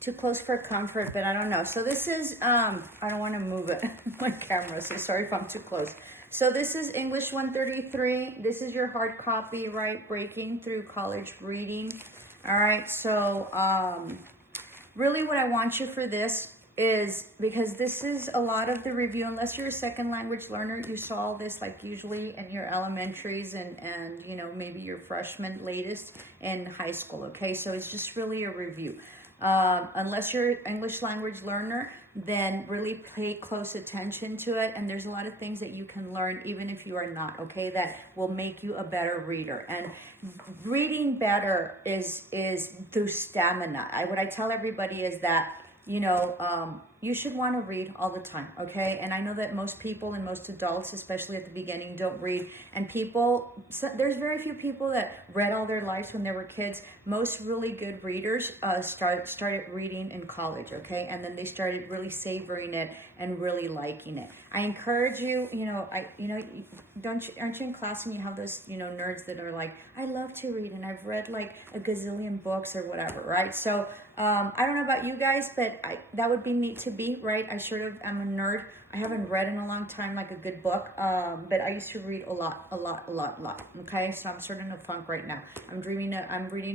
too close for comfort, but I don't know. So this is, I don't want to move it, my camera, so sorry if I'm too close. So this is English 133. This is your hard copy, right? Breaking Through College Reading. All right, so really what I want you for this is, because this is a lot of the review, unless you're a second language learner, you saw this like usually in your elementaries and you know, maybe your freshman latest in high school, okay? So it's just really a review. Unless you're an English language learner, then really pay close attention to it. And there's a lot of things that you can learn even if you are not, okay, that will make you a better reader. And reading better is through stamina. What I tell everybody is that, you know, you should want to read all the time, okay? And I know that most people and most adults, especially at the beginning, don't read. And there's very few people that read all their lives when they were kids. Most really good readers started reading in college, okay? And then they started really savoring it and really liking it. I encourage you, aren't you in class and you have those, nerds that are like, I love to read and I've read like a gazillion books or whatever, right? So I don't know about you guys, but that would be neat to be, right? I sort of am a nerd. I haven't read in a long time, like a good book, but I used to read a lot, okay? So I'm sort of in a funk right now. I'm reading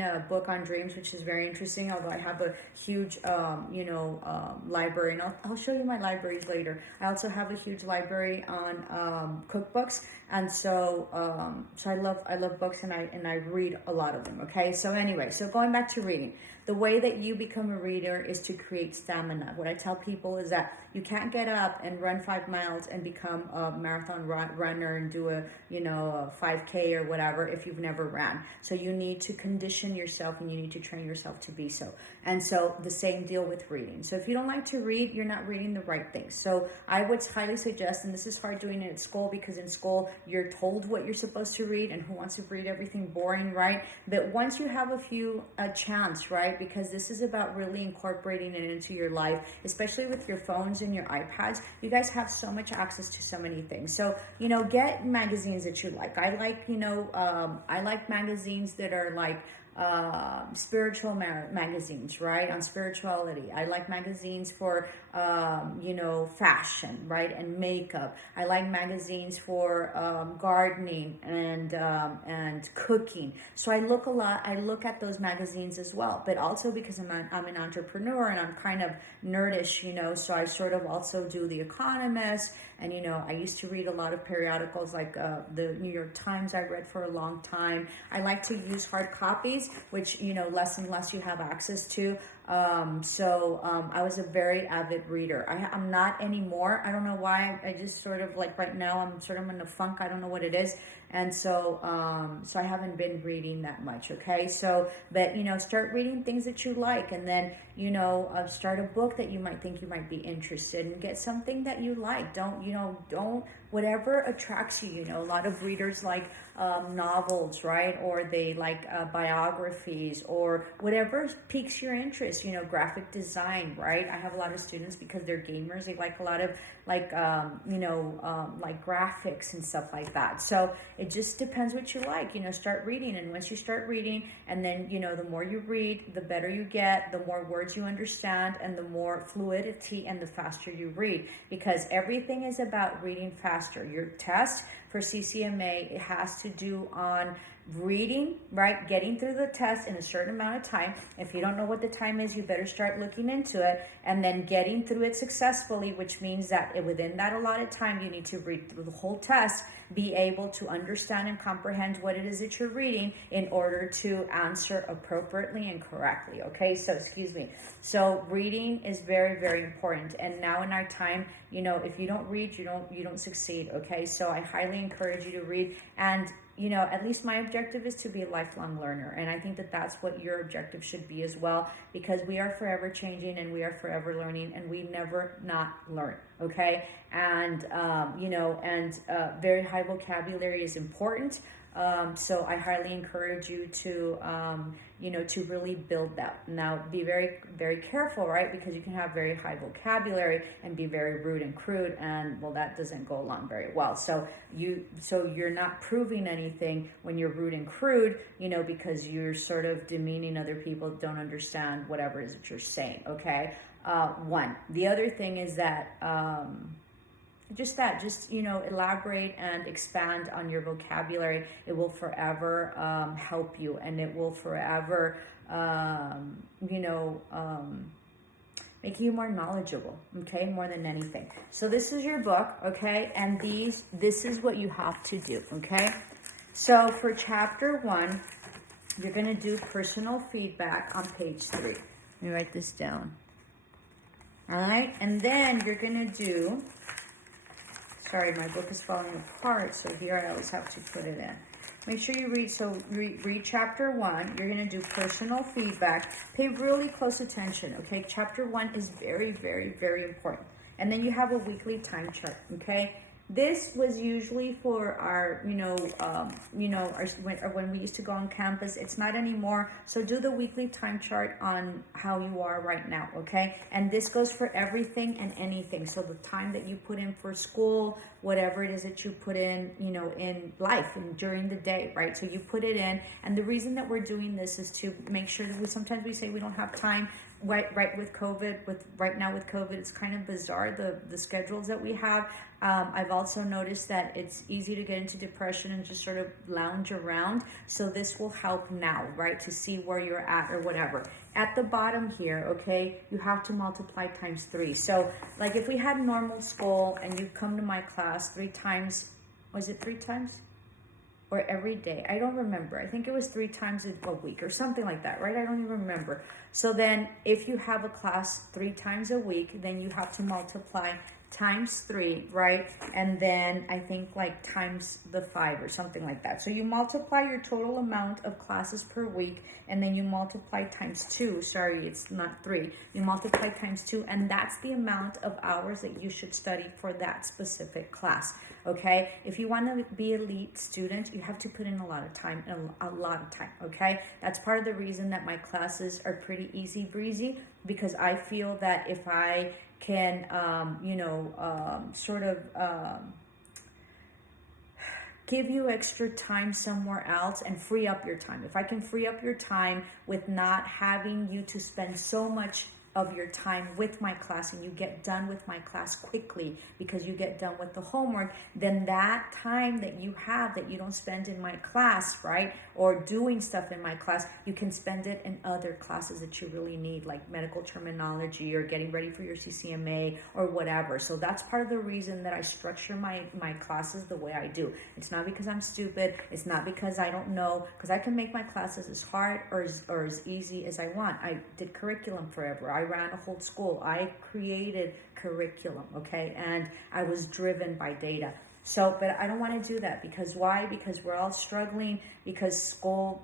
a book on dreams, which is very interesting, although I have a huge, library, and I'll show you my libraries later. I also have a huge library on cookbooks, and so I love books, and I read a lot of them, okay? So anyway, so going back to reading, the way that you become a reader is to create stamina. What I tell people is that you can't get up and run 5 miles and become a marathon runner and do a 5K or whatever if you've never ran. So you need to condition yourself and you need to train yourself to be so. And so the same deal with reading. So if you don't like to read, you're not reading the right things. So I would highly suggest, and this is hard doing it at school because in school you're told what you're supposed to read, and who wants to read everything boring, right? But once you have a chance, right? Because this is about really incorporating it into your life, especially with your phones and your iPads. You guys have so much access to so many things. So, get magazines that you like. I like magazines that are like spiritual magazines, right? On spirituality. I like magazines for, fashion, right? And makeup. I like magazines for gardening and cooking. So I look at those magazines as well, but also because I'm an entrepreneur and I'm kind of nerdish, so I sort of also do The Economist. And, I used to read a lot of periodicals like the New York Times I read for a long time. I like to use hard copies, which, less and less you have access to. I was a very avid reader. I'm not anymore. I don't know why. I just sort of like right now I'm sort of in a funk. I don't know what it is. And so I haven't been reading that much. Okay. So, but, start reading things that you like, and then, start a book that you might think you might be interested in. Get something that you like. Don't whatever attracts you. A lot of readers like novels, right? Or they like biographies or whatever piques your interest, graphic design, right? I have a lot of students because they're gamers. They like a lot of like graphics and stuff like that. So it just depends what you like, start reading. And once you start reading, and then, the more you read, the better you get, the more words you understand, and the more fluidity and the faster you read, because everything is about reading faster. Your test for CCMA, it has to do on reading, right? Getting through the test in a certain amount of time. If you don't know what the time is, you better start looking into it, and then getting through it successfully, which means that within that allotted time, you need to read through the whole test, be able to understand and comprehend what it is that you're reading in order to answer appropriately and correctly. Okay, so reading is very, very important. And now in our time, if you don't read, you don't succeed. Okay, so I highly encourage you to read. And at least my objective is to be a lifelong learner. And I think that that's what your objective should be as well, because we are forever changing and we are forever learning, and we never not learn. Okay. And, very high vocabulary is important. So I highly encourage you to, to really build that. Now, be very, very careful, right? Because you can have very high vocabulary and be very rude and crude, and well, that doesn't go along very well. So you're not proving anything when you're rude and crude, because you're sort of demeaning other people, don't understand whatever it is that you're saying. Okay. One. The other thing is that, elaborate and expand on your vocabulary. It will forever help you, and it will forever make you more knowledgeable, okay, more than anything. So this is your book, okay, and this is what you have to do, okay. So for chapter 1, you're going to do personal feedback on page 3. Let me write this down. All right, and then you're going to do, sorry, my book is falling apart, so here I always have to put it in. Make sure you read chapter 1. You're going to do personal feedback. Pay really close attention, okay? Chapter 1 is very, very, very important. And then you have a weekly time chart, okay? This was usually for our, when we used to go on campus. It's not anymore. So do the weekly time chart on how you are right now, okay? And this goes for everything and anything. So the time that you put in for school, whatever it is that you put in, in life and during the day, right? So you put it in. And the reason that we're doing this is to make sure that sometimes we say we don't have time. Right with COVID, right now with COVID, it's kind of bizarre, the schedules that we have. I've also noticed that it's easy to get into depression and just sort of lounge around. So this will help now, right, to see where you're at or whatever. At the bottom here, okay, you have to multiply times 3. So like if we had normal school and you come to my class 3 times, was it 3 times? Or every day? I don't remember. I think it was 3 times a week or something like that, right? I don't even remember. So then if you have a class 3 times a week, then you have to multiply times 3, right? And then I think like times the 5 or something like that. So you multiply your total amount of classes per week, and then you multiply times 2. Sorry, it's not 3. You multiply times 2, and that's the amount of hours that you should study for that specific class. Okay, if you want to be elite student, you have to put in a lot of time, okay? That's part of the reason that my classes are pretty easy breezy, because I feel that if I can, give you extra time somewhere else and free up your time. If I can free up your time with not having you to spend so much of your time with my class, and you get done with my class quickly because you get done with the homework, then that time that you have that you don't spend in my class, right, or doing stuff in my class, you can spend it in other classes that you really need, like medical terminology or getting ready for your CCMA or whatever. So that's part of the reason that I structure my classes the way I do. It's not because I'm stupid. It's not because I don't know, because I can make my classes as hard or as easy as I want. I did curriculum forever. I ran a whole school. I created curriculum, okay? And I was driven by data. So, but I don't want to do that, because why? Because we're all struggling, because school,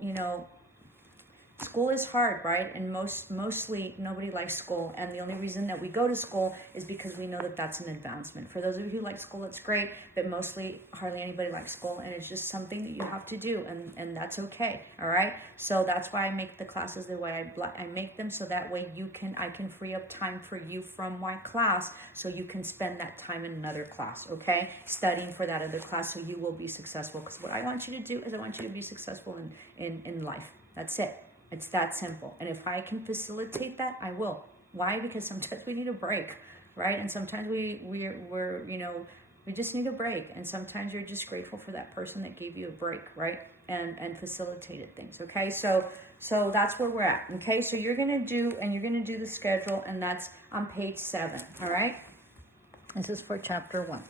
school is hard, right? And mostly nobody likes school. And the only reason that we go to school is because we know that that's an advancement. For those of you who like school, it's great, but mostly hardly anybody likes school. And it's just something that you have to do, and that's okay, all right? So that's why I make the classes the way I make them, so that way I can free up time for you from my class, so you can spend that time in another class, okay? Studying for that other class, so you will be successful. Because what I want you to do is I want you to be successful in life. That's it. It's that simple. And if I can facilitate that, I will. Why? Because sometimes we need a break, right? And sometimes we just need a break. And sometimes you're just grateful for that person that gave you a break, right? And facilitated things, okay? So that's where we're at, okay? So you're going to do the schedule, and that's on page 7, all right? This is for chapter 1.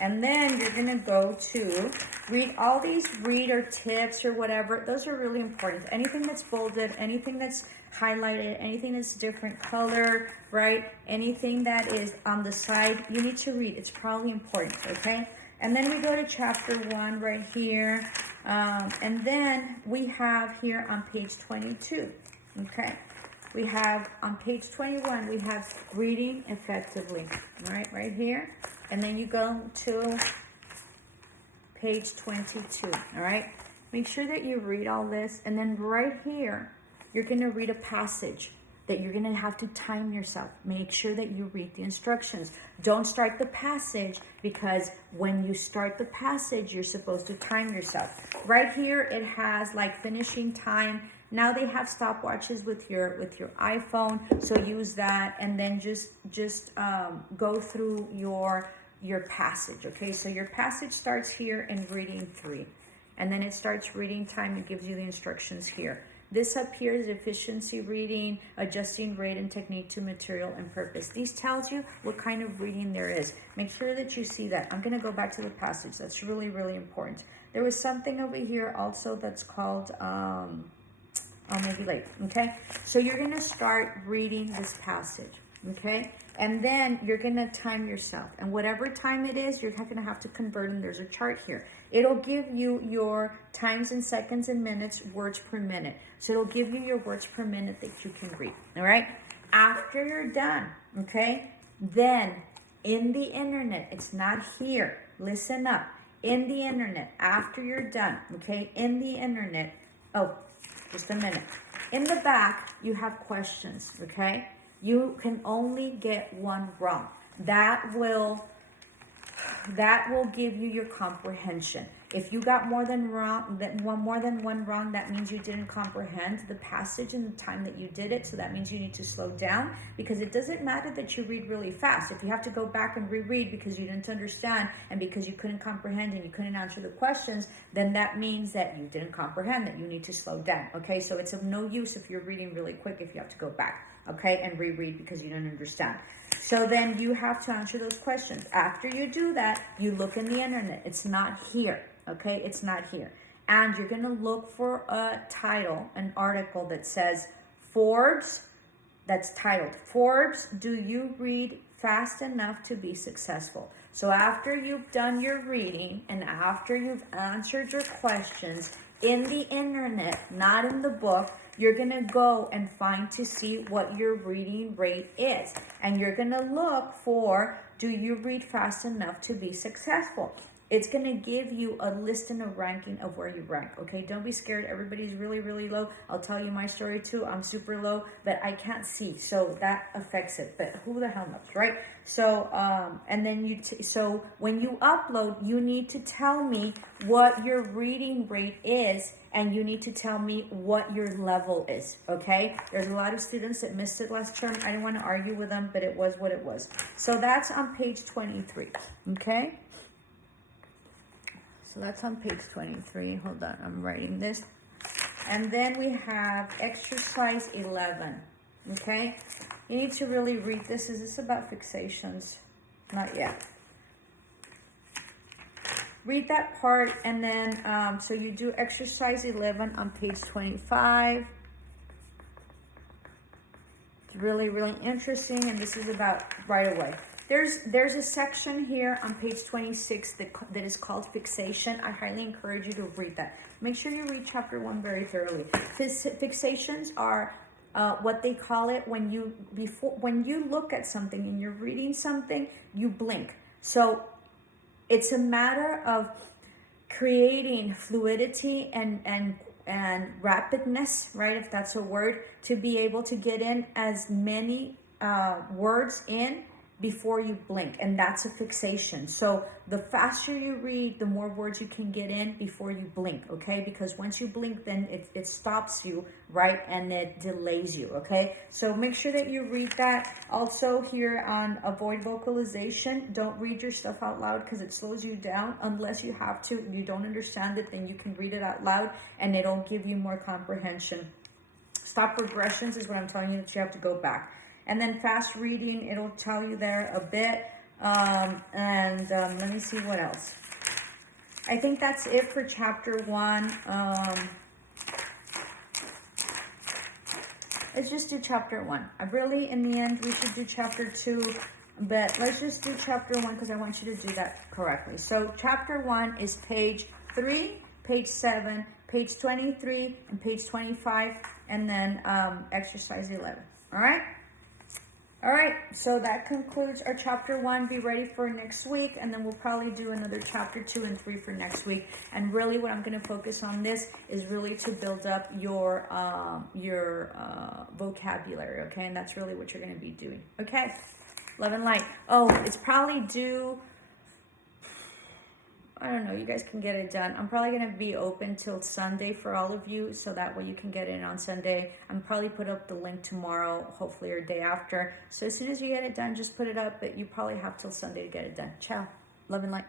And then you're going to go to read all these reader tips or whatever. Those are really important. Anything that's bolded, anything that's highlighted, anything that's different color, right? Anything that is on the side, you need to read. It's probably important, okay? And then we go to chapter 1 right here. And then we have here on page 22, okay? We have on page 21, we have reading effectively, all right here. And then you go to page 22, all right? Make sure that you read all this, and then right here, you're going to read a passage that you're going to have to time yourself. Make sure that you read the instructions. Don't start the passage, because when you start the passage, you're supposed to time yourself. Right here, it has like finishing time. Now they have stopwatches with your iPhone, so use that, and then just go through your passage. Okay, so your passage starts here in reading 3, and then it starts reading time. It gives you the instructions here. This up here is efficiency reading, adjusting rate and technique to material and purpose. These tells you what kind of reading there is. Make sure that you see that. I'm going to go back to the passage. That's really, really important. There was something over here also that's called, maybe late, okay? So you're going to start reading this passage, okay? And then you're going to time yourself. And whatever time it is, you're going to have to convert, and there's a chart here. It'll give you your times in seconds and minutes, words per minute. So it'll give you your words per minute that you can read, all right? After you're done, okay, then in the internet, it's not here. Listen up. In the internet, after you're done, okay, in the internet, just a minute. In the back, you have questions, okay? You can only get one wrong. That will give you your comprehension. If you got more than one wrong, that means you didn't comprehend the passage in the time that you did it. So that means you need to slow down, because it doesn't matter that you read really fast. If you have to go back and reread because you didn't understand and because you couldn't comprehend and you couldn't answer the questions, then that means that you didn't comprehend, that you need to slow down. Okay, so it's of no use if you're reading really quick if you have to go back, okay, and reread because you didn't understand. So then you have to answer those questions. After you do that, you look in the internet. It's not here, okay? It's not here. And you're going to look for a title, an article that says Forbes, that's titled, Forbes, do you read fast enough to be successful? So after you've done your reading and after you've answered your questions in the internet, not in the book, you're going to go and find to see what your reading rate is. And you're going to look for, do you read fast enough to be successful? It's going to give you a list and a ranking of where you rank, okay? Don't be scared. Everybody's really, really low. I'll tell you my story too. I'm super low, but I can't see, so that affects it. But who the hell knows, right? So, and then so when you upload, you need to tell me what your reading rate is, and you need to tell me what your level is, okay? There's a lot of students that missed it last term. I didn't want to argue with them, but it was what it was. So that's on page 23, okay? So that's on page 23. Hold on, I'm writing this. And then we have exercise 11, okay? You need to really read this. Is this about fixations? Not yet. Read that part, and then, so you do exercise 11 on page 25. It's really, really interesting, and this is about right away. There's a section here on page 26 that is called fixation. I highly encourage you to read that. Make sure you read chapter 1 very thoroughly. Fixations are what they call it when you look at something and you're reading something, you blink. So it's a matter of creating fluidity and rapidness, right? If that's a word, to be able to get in as many words in before you blink, and that's a fixation. So the faster you read, the more words you can get in before you blink, okay? Because once you blink, then it stops you, right? And it delays you, okay? So make sure that you read that. Also here on avoid vocalization, don't read your stuff out loud because it slows you down unless you have to. You don't understand it, then you can read it out loud and it'll give you more comprehension. Stop regressions is what I'm telling you, that you have to go back. And then fast reading, it'll tell you there a bit. Let me see what else. I think that's it for chapter 1. Let's just do chapter 1. I really, in the end, we should do chapter 2. But let's just do chapter 1 because I want you to do that correctly. So chapter 1 is page 3, page 7, page 23, and page 25. And then exercise 11. All right? All right, So that concludes our chapter 1. Be ready for next week, and then we'll probably do another chapter 2 and 3 for next week. And really what I'm going to focus on this is really to build up your vocabulary, okay? And that's really what you're going to be doing, okay? Love and light. Oh, it's probably due, I don't know, you guys can get it done. I'm probably going to be open till Sunday for all of you, so that way you can get it on Sunday. I'm probably put up the link tomorrow, hopefully, or day after. So as soon as you get it done, just put it up, but you probably have till Sunday to get it done. Ciao. Love and light.